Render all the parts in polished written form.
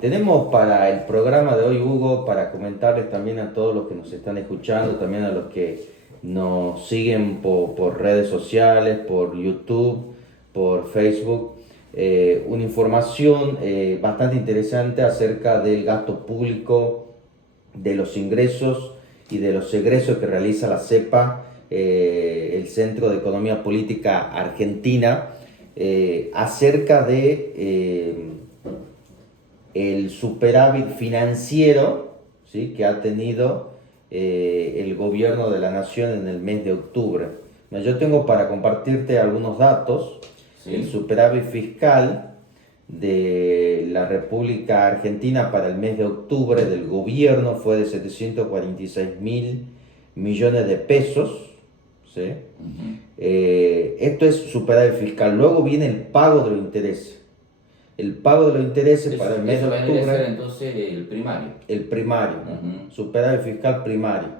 Tenemos para el programa de hoy, Hugo, para comentarles también a todos los que nos están escuchando, también a los que nos siguen por redes sociales, por YouTube, por Facebook, una información bastante interesante acerca del gasto público, de los ingresos y de los egresos que realiza la CEPA, el Centro de Economía Política Argentina, acerca de el superávit financiero, ¿sí?, que ha tenido el gobierno de la nación en el mes de octubre. Yo tengo para compartirte algunos datos. Sí. El superávit fiscal de la República Argentina para el mes de octubre del gobierno fue de 746 mil millones de pesos, ¿sí? Esto es superávit fiscal. Luego viene el pago de los intereses. El pago de los intereses para el mes de octubre. Ser entonces el primario. El primario, superávit fiscal primario.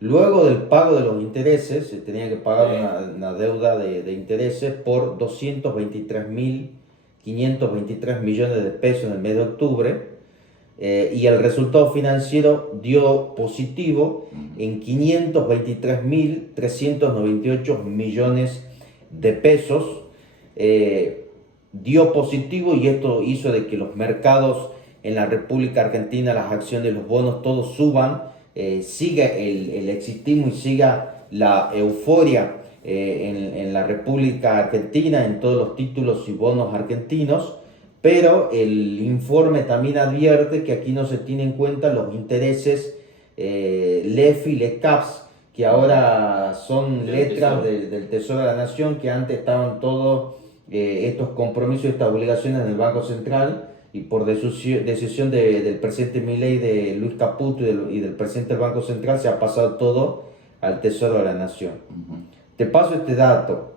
Luego del pago de los intereses, se tenía que pagar una deuda de intereses por 223.523 millones de pesos en el mes de octubre. Y el resultado financiero dio positivo en 523.398 millones de pesos. Dio positivo, y esto hizo de que los mercados en la República Argentina, las acciones, los bonos, todos suban, siga el exitismo y siga la euforia en la República Argentina, en todos los títulos y bonos argentinos. Pero el informe también advierte que aquí no se tienen en cuenta los intereses LEFI, LECAPS, que ahora son letras del Tesoro de la Nación, que antes estaban todos estos compromisos y estas obligaciones en el Banco Central, y por decisión del presidente Milei, de Luis Caputo y del presidente del Banco Central, se ha pasado todo al Tesoro de la Nación. Te paso este dato.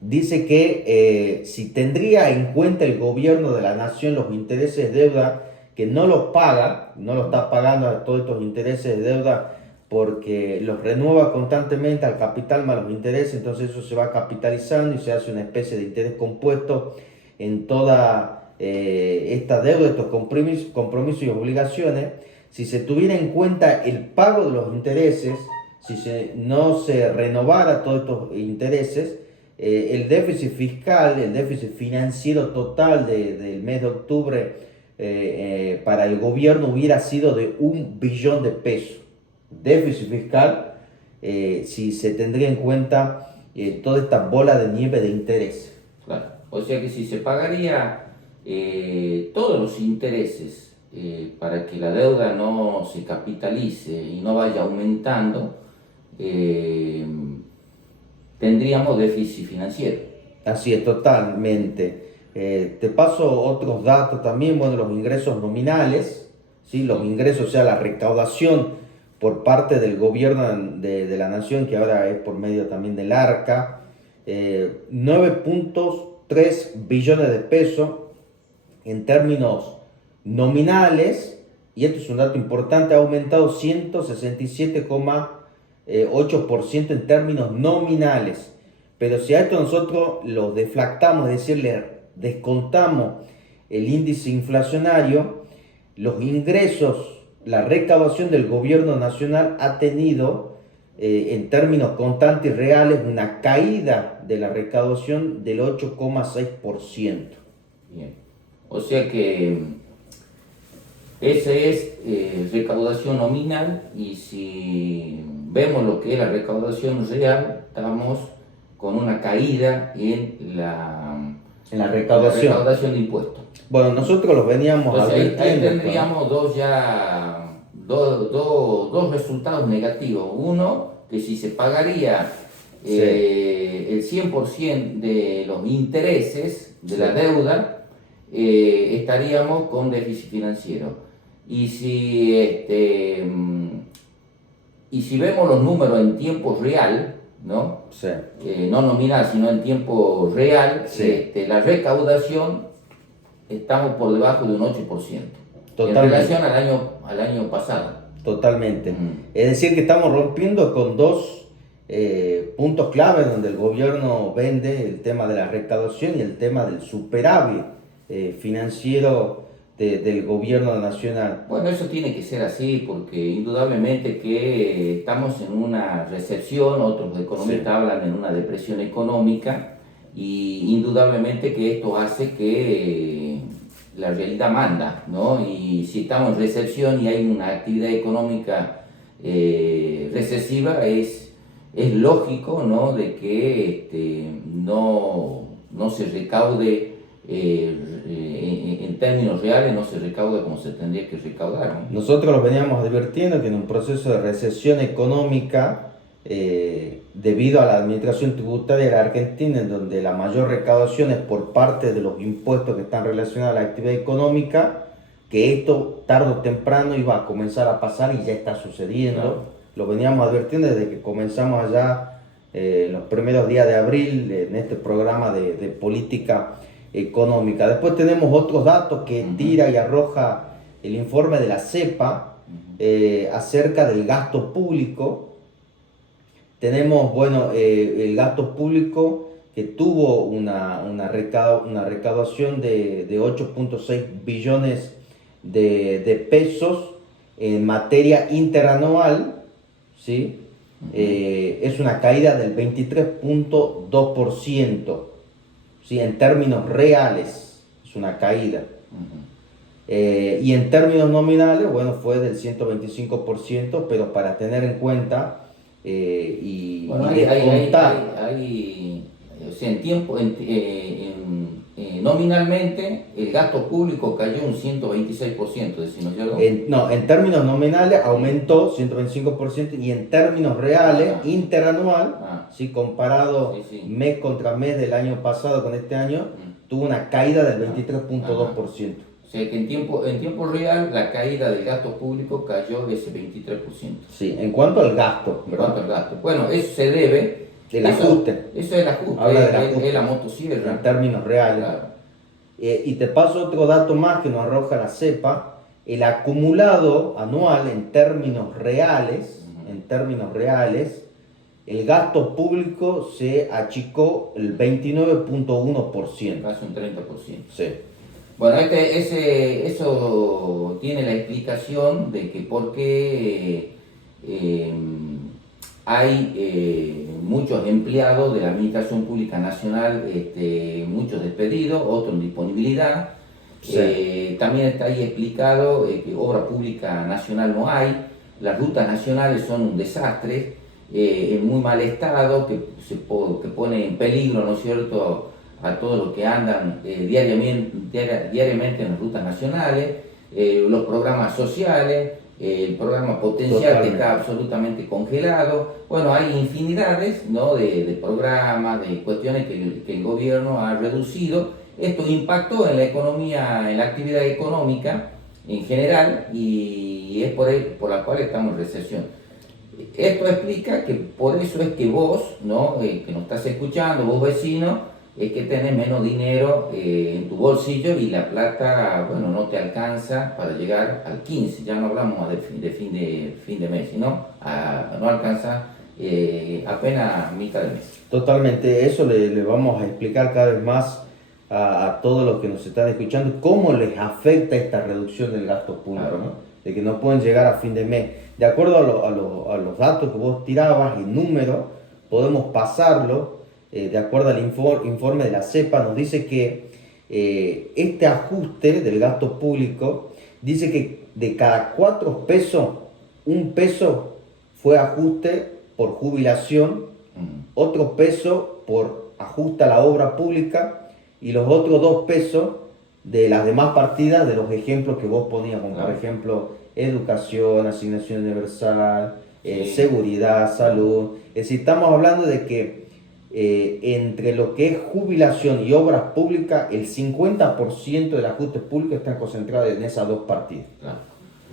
Dice que si tendría en cuenta el gobierno de la nación los intereses de deuda, que no los paga, no lo está pagando a todos estos intereses de deuda, porque los renueva constantemente al capital más los intereses, entonces eso se va capitalizando y se hace una especie de interés compuesto en toda esta deuda, estos compromisos y obligaciones. Si se tuviera en cuenta el pago de los intereses, si no se renovara todos estos intereses, el déficit fiscal, el déficit financiero total del mes de octubre para el gobierno hubiera sido de 1 billón de pesos. Déficit fiscal, si se tendría en cuenta toda esta bola de nieve de interés. Claro. O sea que si se pagaría todos los intereses para que la deuda no se capitalice y no vaya aumentando, tendríamos déficit financiero. Así es, totalmente. Te paso otros datos también. Bueno, los ingresos nominales, ¿sí? Los ingresos, o sea, la recaudación por parte del gobierno de la nación, que ahora es por medio también del ARCA, 9.3 billones de pesos en términos nominales, y esto es un dato importante, ha aumentado 167,8% en términos nominales. Pero si a esto nosotros lo deflactamos, es decir, le descontamos el índice inflacionario, los ingresos, la recaudación del gobierno nacional ha tenido, en términos constantes y reales, una caída de la recaudación del 8,6%. Bien. O sea que esa es recaudación nominal, y si vemos lo que es la recaudación real, estamos con una caída en la recaudación de impuestos. Bueno, nosotros los veníamos advirtiendo. Ahí tendríamos dos resultados negativos. Uno, que si se pagaría el 100% de los intereses de la deuda, estaríamos con déficit financiero. Y si vemos los números en tiempo real, ¿no? Sí. No nominal, sino en tiempo real, sí. La recaudación, estamos por debajo de un 8%. Totalmente. En relación al año pasado. Totalmente. Es decir, que estamos rompiendo con dos puntos claves donde el gobierno vende: el tema de la recaudación y el tema del superávit financiero del gobierno nacional. Bueno, eso tiene que ser así porque indudablemente que estamos en una recesión, otros economistas hablan en una depresión económica y indudablemente que esto hace que la realidad manda, ¿no? Y si estamos en recesión y hay una actividad económica recesiva, es lógico, ¿no? De que no se recaude en términos reales, no se recauda como se tendría que recaudar, ¿no? Nosotros los veníamos advirtiendo que en un proceso de recesión económica, debido a la administración tributaria de la Argentina, en donde la mayor recaudación es por parte de los impuestos que están relacionados a la actividad económica, que esto tarde o temprano iba a comenzar a pasar y ya está sucediendo. Claro. Lo veníamos advirtiendo desde que comenzamos allá los primeros días de abril en este programa de política económica. Después tenemos otros datos que tira y arroja el informe de la CEPA acerca del gasto público. Tenemos, bueno, el gasto público que tuvo una recaudación de 8.6 billones de pesos en materia interanual, ¿sí? Es una caída del 23.2%, ¿sí? En términos reales es una caída. Y en términos nominales, bueno, fue del 125%, pero para tener en cuenta bueno, o sea, nominalmente el gasto público cayó un 126%, decimos, ¿cierto? En términos nominales aumentó 125% y en términos reales, interanual, ¿sí? Comparado mes contra mes del año pasado con este año, tuvo una caída del 23.2%. O sea que en tiempo real la caída del gasto público cayó de ese 23%. Sí, en cuanto al gasto, ¿verdad? En cuanto al gasto. Bueno, eso se debe... El ajuste. Eso es el ajuste. Habla del ajuste. Es la motosierra. En términos reales. Claro. Y te paso otro dato más que nos arroja la CEPA. El acumulado anual en términos reales, el gasto público se achicó el 29.1%. Casi un 30%. Sí. Bueno, eso tiene la explicación de que por qué hay muchos empleados de la Administración Pública Nacional, muchos despedidos, otros en disponibilidad. Sí. También está ahí explicado que obra pública nacional no hay, las rutas nacionales son un desastre, en muy mal estado, que pone en peligro, ¿no es cierto?, a todos los que andan diariamente en las rutas nacionales, los programas sociales, el programa potencial. Totalmente. Que está absolutamente congelado. Bueno, hay infinidades, ¿no?, de programas, de cuestiones que el gobierno ha reducido. Esto impactó en la economía, en la actividad económica en general y es por la cual estamos en recesión. Esto explica que por eso es que vos, ¿no?, que nos estás escuchando, vos vecino, es que tenés menos dinero en tu bolsillo y la plata, bueno, no te alcanza para llegar al 15, ya no hablamos de fin de mes, sino no alcanza apenas mitad de mes. Totalmente, eso le vamos a explicar cada vez más a todos los que nos están escuchando, cómo les afecta esta reducción del gasto público, claro, ¿no? De que no pueden llegar a fin de mes. De acuerdo a los datos que vos tirabas, el número, podemos pasarlo. De acuerdo al informe de la CEPA, nos dice que este ajuste del gasto público, dice que de cada 4 pesos, 1 peso fue ajuste por jubilación, otro peso por ajuste a la obra pública y los otros 2 pesos de las demás partidas de los ejemplos que vos ponías, como por ejemplo educación, asignación universal, seguridad, salud. Es decir, estamos hablando de que entre lo que es jubilación y obras públicas, el 50% del ajuste público está concentrado en esas 2 partidas. Claro.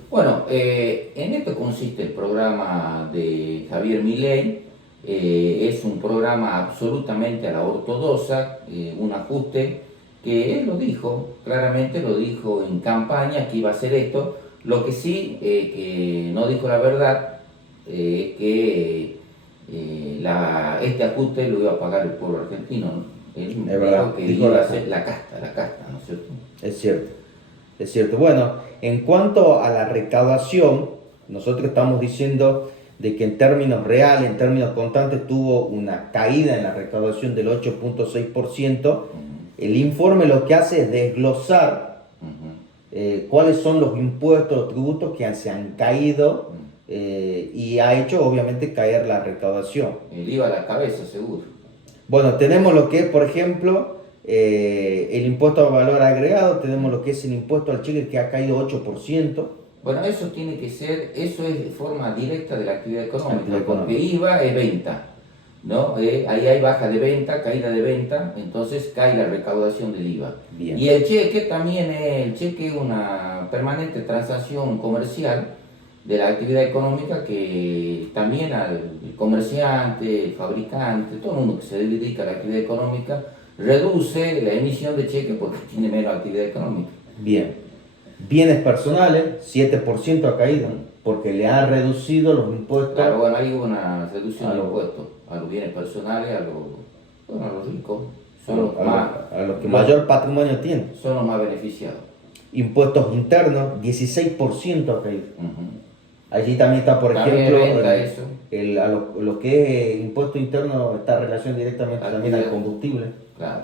Bueno, en esto consiste el programa de Javier Milei. Es un programa absolutamente a la ortodoxa, un ajuste que él lo dijo, claramente lo dijo en campaña que iba a hacer esto. Lo que sí, que no dijo la verdad, es que este ajuste lo iba a pagar el pueblo argentino, ¿no? Él es verdad, dijo que iba a ser la casta, ¿no es cierto? Es cierto. Es cierto. Bueno, en cuanto a la recaudación, nosotros estamos diciendo de que en términos reales, en términos constantes, tuvo una caída en la recaudación del 8,6%. El informe lo que hace es desglosar cuáles son los impuestos, los tributos que se han caído y ha hecho obviamente caer la recaudación. El IVA a la cabeza, seguro. Bueno, tenemos lo que es, por ejemplo, el impuesto al valor agregado, tenemos lo que es el impuesto al cheque que ha caído 8%. Bueno, eso tiene que ser, eso es de forma directa de la actividad económica, Actividad porque económica. IVA es venta, ¿no? Ahí hay baja de venta, caída de venta, entonces cae la recaudación del IVA. Bien. Y el cheque también el cheque es una permanente transacción comercial de la actividad económica que también al comerciante, el fabricante, todo el mundo que se dedica a la actividad económica, reduce la emisión de cheque porque tiene menos actividad económica. Bien. Bienes personales, 7% ha caído, porque le ha reducido los impuestos. Claro, bueno, hay una reducción de los impuestos a los bienes personales, a los ricos, a los que mayor patrimonio tienen. son los más beneficiados. Impuestos internos, 16% ha caído. Uh-huh. Allí también está, por También ejemplo, venta eso. A lo que es impuesto interno está en relación directamente también al Actividad. combustible. Claro.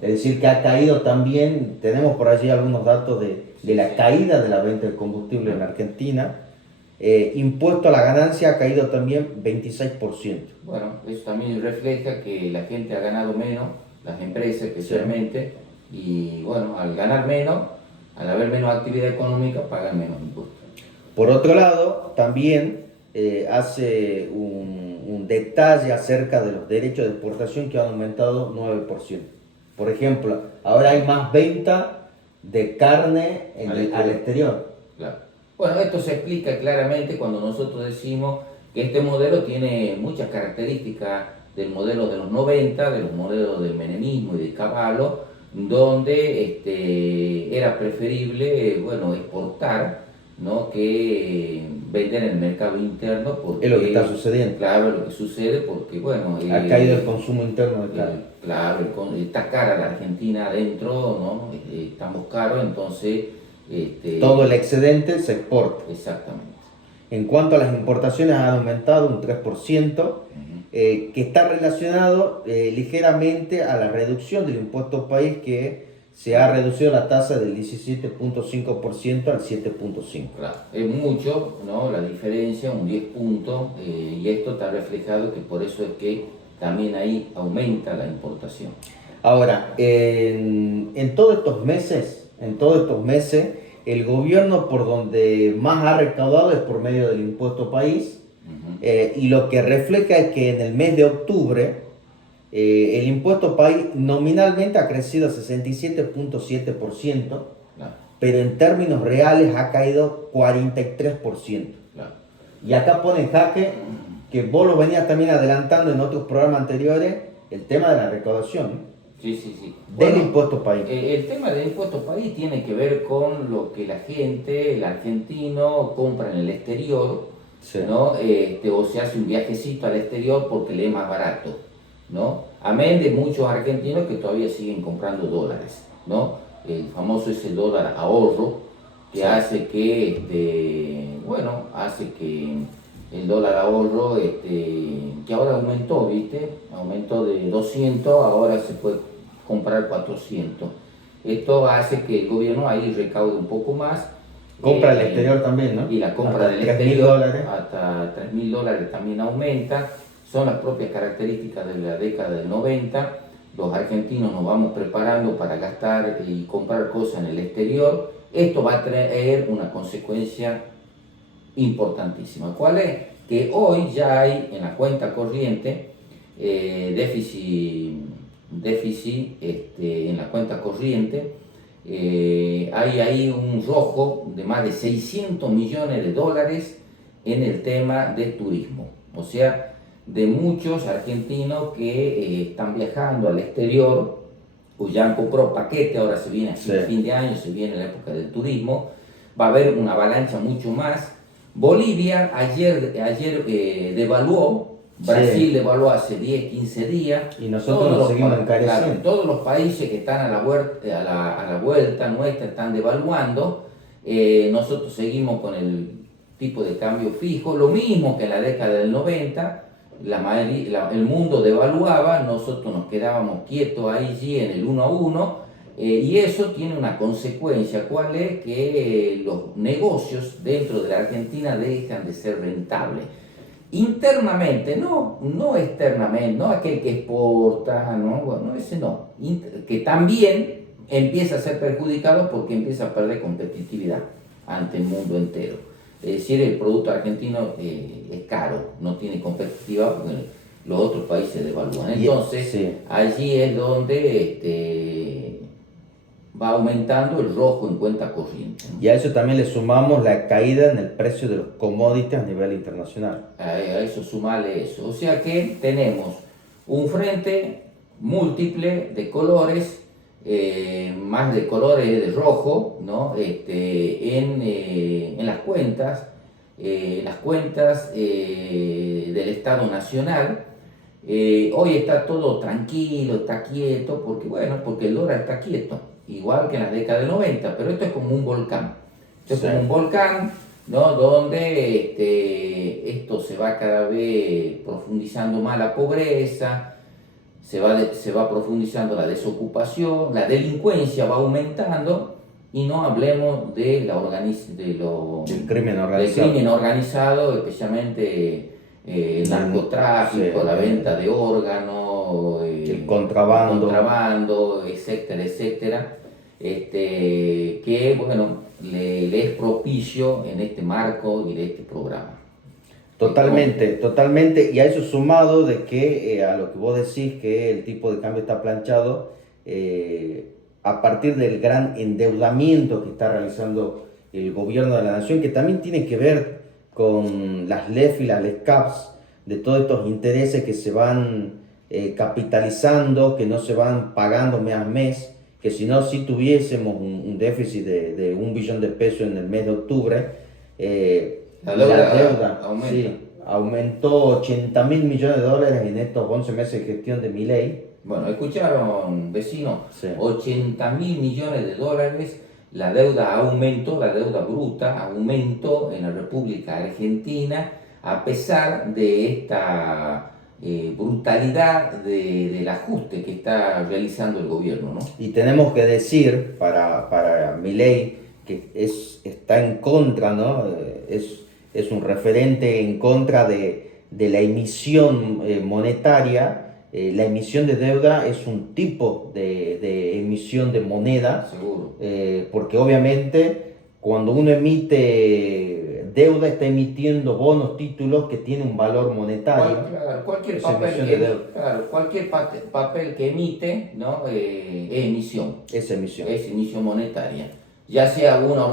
Es decir, que ha caído también, tenemos por allí algunos datos de la caída de la venta del combustible en Argentina. Impuesto a la ganancia ha caído también 26%. Bueno, eso también refleja que la gente ha ganado menos, las empresas especialmente, y bueno, al ganar menos, al haber menos actividad económica, pagan menos impuestos. Por otro lado, también hace un detalle acerca de los derechos de exportación que han aumentado 9%. Por ejemplo, ahora hay más venta de carne al exterior. Claro. Bueno, esto se explica claramente cuando nosotros decimos que este modelo tiene muchas características del modelo de los 90, de los modelos del menemismo y de Cavallo, donde era preferible, bueno, exportar, ¿no?, que vender en el mercado interno. Porque, es lo que está sucediendo. Claro, lo que sucede porque, bueno... ha caído el consumo interno de carne. Claro, está cara la Argentina adentro, ¿no? Estamos caros, entonces... todo el excedente se exporta. Exactamente. En cuanto a las importaciones, han aumentado un 3%, que está relacionado ligeramente a la reducción del impuesto país, que se ha reducido la tasa del 17,5% al 7,5%. Claro, es mucho, ¿no?, la diferencia, un 10 puntos, y esto está reflejado que por eso es que también ahí aumenta la importación. Ahora, en todos estos meses, el gobierno por donde más ha recaudado es por medio del impuesto país, y lo que refleja es que en el mes de octubre el impuesto país nominalmente ha crecido a 67,7%, Claro. pero en términos reales ha caído 43%. Claro. Y acá pone en jaque, que vos lo venías también adelantando en otros programas anteriores, el tema de la recaudación Sí. del Bueno, impuesto país. El tema del impuesto país tiene que ver con lo que la gente, el argentino, compra en el exterior, Sí. ¿no? O se hace un viajecito al exterior porque le es más barato, ¿no? Amén de muchos argentinos que todavía siguen comprando dólares, ¿no? El famoso ese dólar ahorro que hace que, hace que el dólar ahorro, que ahora aumentó, ¿viste? Aumentó de 200, ahora se puede comprar 400. Esto hace que el gobierno ahí recaude un poco más. Compra al exterior también, ¿no? Y la compra hasta del 3.000 exterior dólares. hasta 3.000 dólares también aumenta. Son las propias características de la década del 90. Los argentinos nos vamos preparando para gastar y comprar cosas en el exterior. Esto va a traer una consecuencia importantísima. ¿Cuál es? Que hoy ya hay en la cuenta corriente déficit en la cuenta corriente. Hay ahí un rojo de más de 600 millones de dólares en el tema de turismo. O sea, de muchos argentinos que están viajando al exterior o ya han comprado paquete, ahora se viene así, fin de año, se viene la época del turismo, va a haber una avalancha mucho más. Bolivia ayer devaluó Brasil devaluó hace 10, 15 días. Y nosotros nos seguimos encareciendo. Claro, todos los países que están a la vuelta nuestra están devaluando. Nosotros seguimos con el tipo de cambio fijo, lo mismo que en la década del 90. El mundo devaluaba, nosotros nos quedábamos quietos allí en el 1 a 1, y eso tiene una consecuencia. ¿Cuál es? Que los negocios dentro de la Argentina dejan de ser rentables. Internamente, no externamente, no aquel que exporta, bueno, ese no, que también empieza a ser perjudicado porque empieza a perder competitividad ante el mundo entero. Es decir, el producto argentino es caro, no tiene competitividad porque los otros países devalúan. Entonces, sí, allí es donde va aumentando el rojo en cuenta corriente, ¿no? Y a eso también le sumamos la caída en el precio de los commodities a nivel internacional. A eso sumarle eso. O sea que tenemos un frente múltiple de colores, más de colores de rojo, ¿no? En las cuentas, del Estado Nacional. Hoy está todo tranquilo, está quieto, porque el dólar está quieto, igual que en la década del 90, pero esto es como un volcán. Esto es como un volcán, ¿no? Donde esto se va cada vez profundizando más la pobreza, se va profundizando la desocupación, la delincuencia va aumentando, y no hablemos de del crimen organizado, especialmente el narcotráfico, la venta de órganos, el contrabando, etcétera, etcétera, que bueno, le es propicio en este marco y de este programa. Totalmente, y a eso sumado de que a lo que vos decís que el tipo de cambio está planchado, a partir del gran endeudamiento que está realizando el gobierno de la nación, que también tiene que ver con las LEF y las LESCAPs, de todos estos intereses que se van capitalizando, que no se van pagando mes a mes, que si no, si tuviésemos un déficit de 1 billón de pesos en el mes de octubre, la deuda aumenta. Sí, aumentó 80 mil millones de dólares en estos 11 meses de gestión de Milei. Bueno, escucharon, vecinos, Sí. 80 mil millones de dólares, la deuda aumentó, la deuda bruta aumentó en la República Argentina, a pesar de esta brutalidad del ajuste que está realizando el gobierno, ¿no? Y tenemos que decir para Milei que está en contra, ¿no? Es un referente en contra de la emisión monetaria. La emisión de deuda es un tipo de emisión de moneda. Seguro. Porque obviamente cuando uno emite deuda está emitiendo bonos, títulos que tienen un valor monetario. Cualquier papel que emite, ¿no? Es emisión. Es emisión. Es emisión monetaria. Ya sea una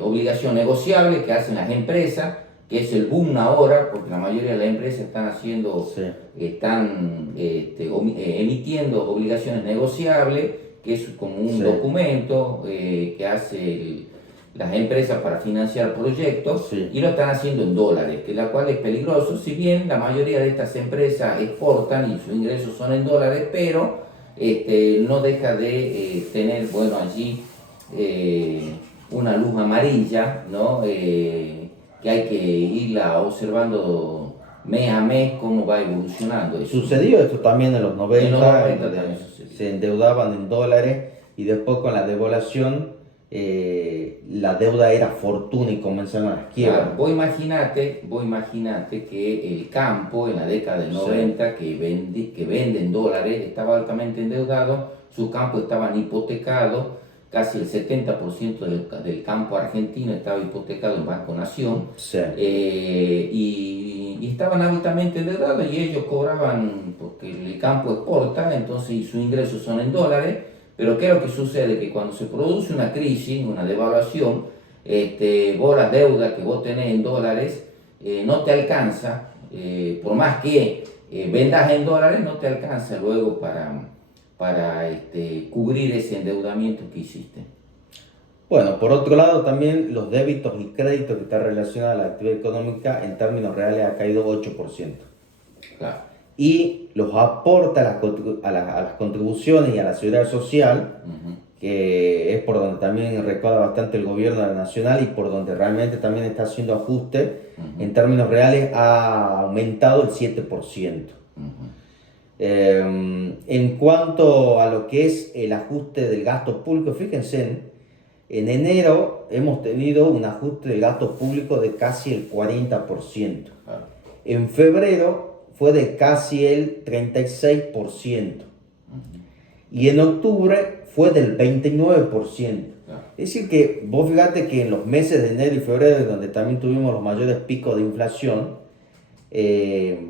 obligación negociable que hacen las empresas, que es el boom ahora, porque la mayoría de las empresas están emitiendo obligaciones negociables, que es como un documento que hace las empresas para financiar proyectos, y lo están haciendo en dólares, que la cual es peligroso. Si bien la mayoría de estas empresas exportan y sus ingresos son en dólares, pero no deja de tener, bueno, allí una luz amarilla, ¿no? Que hay que irla observando mes a mes cómo va evolucionando eso. Sucedió esto también en los 90, en los 90 también se endeudaban en dólares y después con la devaluación la deuda era fortuna y comenzaron las quiebras. Claro, vos imaginate que el campo en la década del 90 que vende en dólares estaba altamente endeudado, sus campos estaban hipotecados, casi el 70% del campo argentino estaba hipotecado en Banco Nación, y estaban altamente endeudados, y ellos cobraban, porque el campo exporta, entonces sus ingresos son en dólares. Pero ¿qué es lo que sucede? Que cuando se produce una crisis, una devaluación, vos la deuda que vos tenés en dólares no te alcanza, por más que vendas en dólares, no te alcanza luego para cubrir ese endeudamiento que hiciste. Bueno, por otro lado también los débitos y créditos que están relacionados a la actividad económica en términos reales ha caído 8%. Claro. Y los aporta a las contribuciones y a la seguridad social, Ujú, que es por donde también recauda bastante el gobierno nacional y por donde realmente también está haciendo ajuste, ujú, en términos reales ha aumentado el 7%. ujú. En cuanto a lo que es el ajuste del gasto público, fíjense, en enero hemos tenido un ajuste del gasto público de casi el 40%. Claro. En febrero fue de casi el 36%. Ujú, Y en octubre fue del 29%. claro. Es decir que vos fíjate que en los meses de enero y febrero, donde también tuvimos los mayores picos de inflación, eh,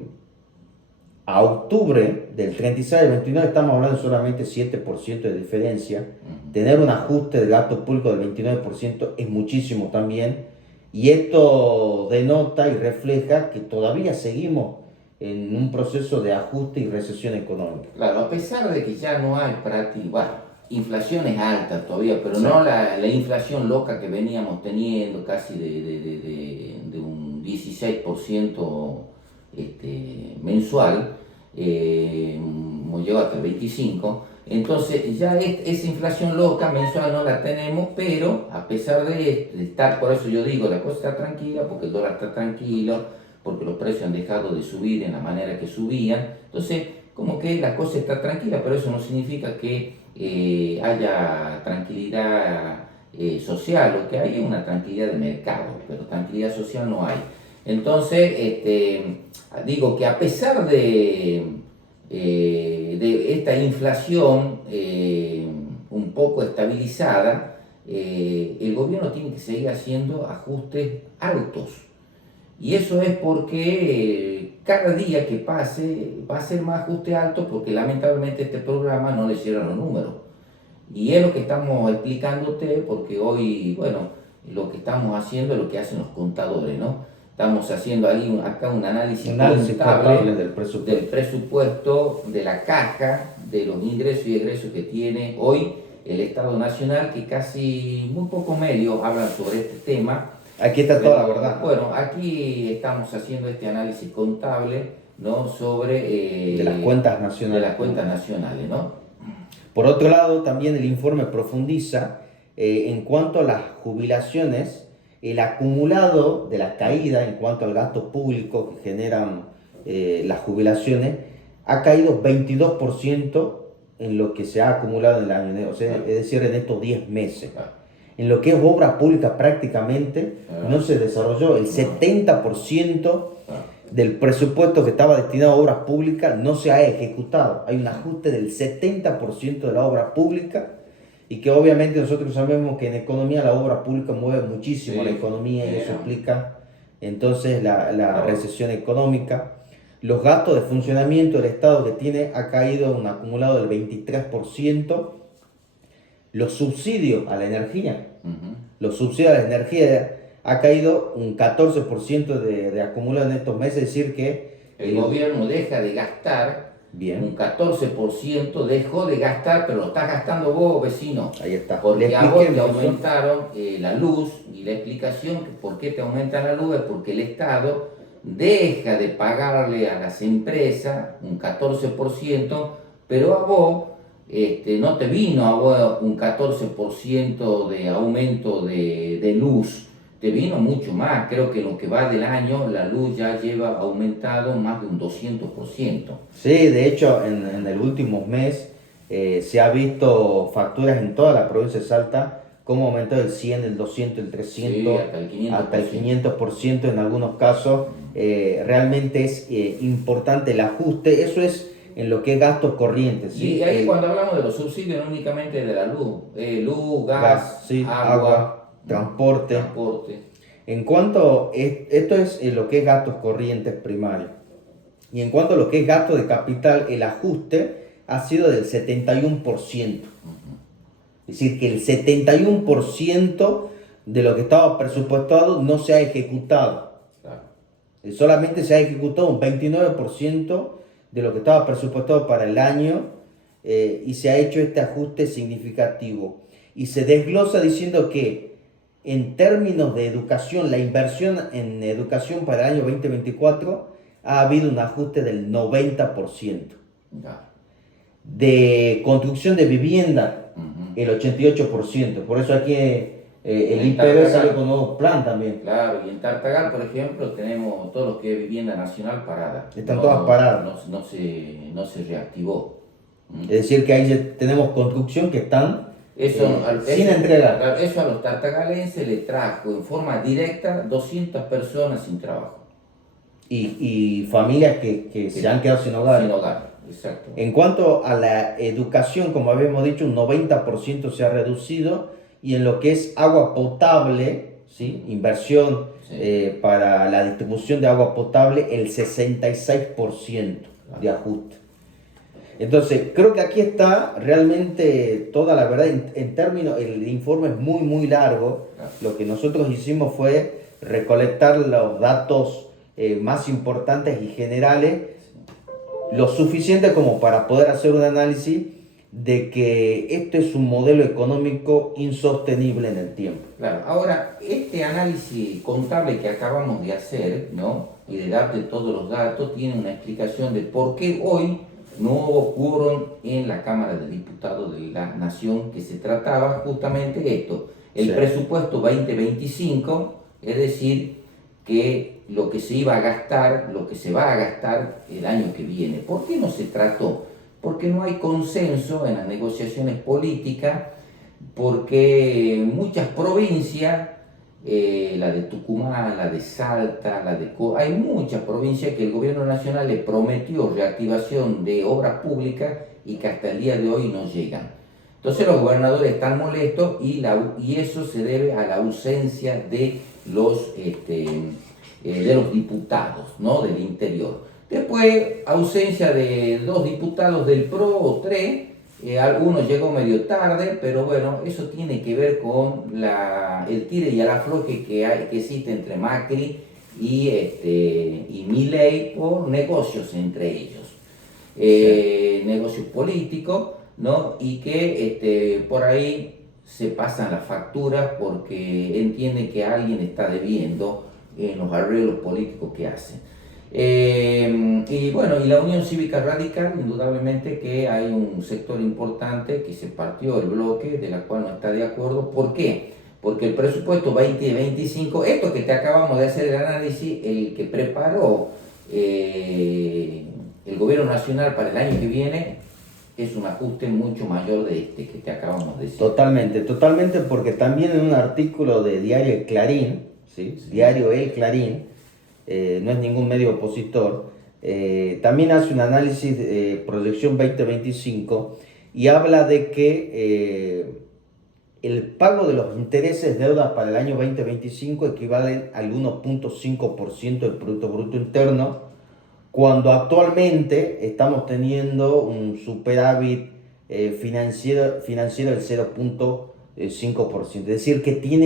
a octubre del 36 al 29 estamos hablando solamente 7% de diferencia. Ujú. Tener un ajuste del gasto público del 29% es muchísimo también. Y esto denota y refleja que todavía seguimos en un proceso de ajuste y recesión económica. Claro, a pesar de que ya no hay práctica, bueno, inflación es alta todavía, pero Sí. no la inflación loca que veníamos teniendo, casi de un 16% mensual, hemos llegado hasta el 25%. Entonces ya esa inflación loca mensual no la tenemos, pero a pesar de estar, por eso yo digo, la cosa está tranquila, porque el dólar está tranquilo, porque los precios han dejado de subir en la manera que subían. Entonces, como que la cosa está tranquila, pero eso no significa que haya tranquilidad social. Lo que hay es una tranquilidad de mercado, pero tranquilidad social no hay. Entonces, digo que a pesar de esta inflación un poco estabilizada, el gobierno tiene que seguir haciendo ajustes altos. Y eso es porque cada día que pase va a ser más ajuste alto, porque lamentablemente este programa no le cierra los números. Y es lo que estamos explicándote, porque hoy, bueno, lo que estamos haciendo es lo que hacen los contadores, ¿no? Estamos haciendo ahí acá un análisis contable Del del presupuesto. presupuesto, de la caja, de los ingresos y egresos que tiene hoy el Estado Nacional, que casi muy pocos medios hablan sobre este tema. Aquí está toda la verdad. Bueno, aquí estamos haciendo este análisis contable, ¿no? Sobre De las cuentas nacionales. de las cuentas nacionales, ¿no? Por otro lado, también el informe profundiza en cuanto a las jubilaciones, el acumulado de la caída en cuanto al gasto público que generan las jubilaciones ha caído 22% en lo que se ha acumulado en el año, o sea, es decir, en estos 10 meses. En lo que es obra pública prácticamente no se desarrolló. El 70% del presupuesto que estaba destinado a obras públicas no se ha ejecutado. Hay un ajuste del 70% de la obra pública y que obviamente nosotros sabemos que en economía la obra pública mueve muchísimo la economía y eso explica entonces la recesión económica. Los gastos de funcionamiento del Estado que tiene ha caído un acumulado del 23%. Los subsidios a la energía, los subsidios a la energía ha caído un 14% de acumulado en estos meses, es decir que el gobierno deja de gastar, bien, un 14% dejó de gastar, pero lo estás gastando vos, vecino. Ahí está. Porque a vos te aumentaron la luz, y la explicación por qué te aumenta la luz es porque el Estado deja de pagarle a las empresas un 14%, pero a vos no te vino a vos un 14% de aumento de luz, te vino mucho más. Creo que en lo que va del año la luz ya lleva aumentado más de un 200%. Sí, de hecho en el último mes se ha visto facturas en toda la provincia de Salta como aumentó el 100, el 200, el 300, sí, hasta el 500% en algunos casos. Realmente es importante el ajuste, eso es en lo que es gastos corrientes. ¿Sí? Y ahí cuando hablamos de los subsidios, no únicamente de la luz, luz, gas, sí, agua, transporte. En cuanto, esto es lo que es gastos corrientes primarios. Y en cuanto a lo que es gasto de capital, el ajuste ha sido del 71%. Es decir, que el 71% de lo que estaba presupuestado no se ha ejecutado. Claro. Solamente se ha ejecutado un 29% de lo que estaba presupuestado para el año y se ha hecho este ajuste significativo. y se desglosa diciendo que en términos de educación, la inversión en educación para el año 2024 ha habido un ajuste del 90%. Ya. De construcción de vivienda, Ujú. el 88%. Por eso aquí el En IPB Tartagal. salió con un nuevo plan también. Claro, y en Tartagal, por ejemplo, tenemos todo lo que es vivienda nacional parada. Están todas paradas. No se reactivó. Es decir, que ahí ya tenemos construcción que están sin entregar. Claro, eso a los tartagalenses le trajo en forma directa 200 personas sin trabajo. Y familias que se han quedado sin hogar. Sin hogar, exacto. En cuanto a la educación, como habíamos dicho, un 90% se ha reducido, y en lo que es agua potable, ¿sí? Inversión Sí. para la distribución de agua potable, el 66% de ajuste. Entonces, creo que aquí está realmente toda la verdad. En términos, el informe es muy, muy largo. Lo que nosotros hicimos fue recolectar los datos más importantes y generales, lo suficiente como para poder hacer un análisis de que esto es un modelo económico insostenible en el tiempo. Claro, ahora, este análisis contable que acabamos de hacer, ¿no? Y de darte todos los datos, tiene una explicación de por qué hoy no hubo quórum en la Cámara de Diputados de la Nación, que se trataba justamente esto, el Sí. presupuesto 2025, es decir, que lo que se iba a gastar, lo que se va a gastar el año que viene. ¿Por qué no se trató? Porque no hay consenso en las negociaciones políticas, porque muchas provincias, la de Tucumán, la de Salta, hay muchas provincias que el gobierno nacional le prometió reactivación de obras públicas y que hasta el día de hoy no llegan. Entonces los gobernadores están molestos y eso se debe a la ausencia de los diputados, ¿no? Del interior. Después, ausencia de 2 diputados del PRO o 3, alguno llegó medio tarde, pero bueno, eso tiene que ver con el tire y el afloje que existe entre Macri y Milei por negocios entre ellos. Sí. Negocios políticos, ¿no? Y que por ahí se pasan las facturas porque entienden que alguien está debiendo en los arreglos políticos que hacen. Y bueno, y la Unión Cívica Radical, indudablemente que hay un sector importante que se partió el bloque, de la cual no está de acuerdo. ¿Por qué? Porque el presupuesto 2025, esto que te acabamos de hacer el análisis, el que preparó el gobierno nacional para el año que viene, es un ajuste mucho mayor de este que te acabamos de decir. Totalmente, porque también en un artículo de Diario El Clarín, ¿sí? Sí. Diario El Clarín, no es ningún medio opositor, también hace un análisis de proyección 2025 y habla de que el pago de los intereses de deuda para el año 2025 equivale al 1.5% del Producto Bruto Interno, cuando actualmente estamos teniendo un superávit financiero del 0.5%. Es decir, que tiene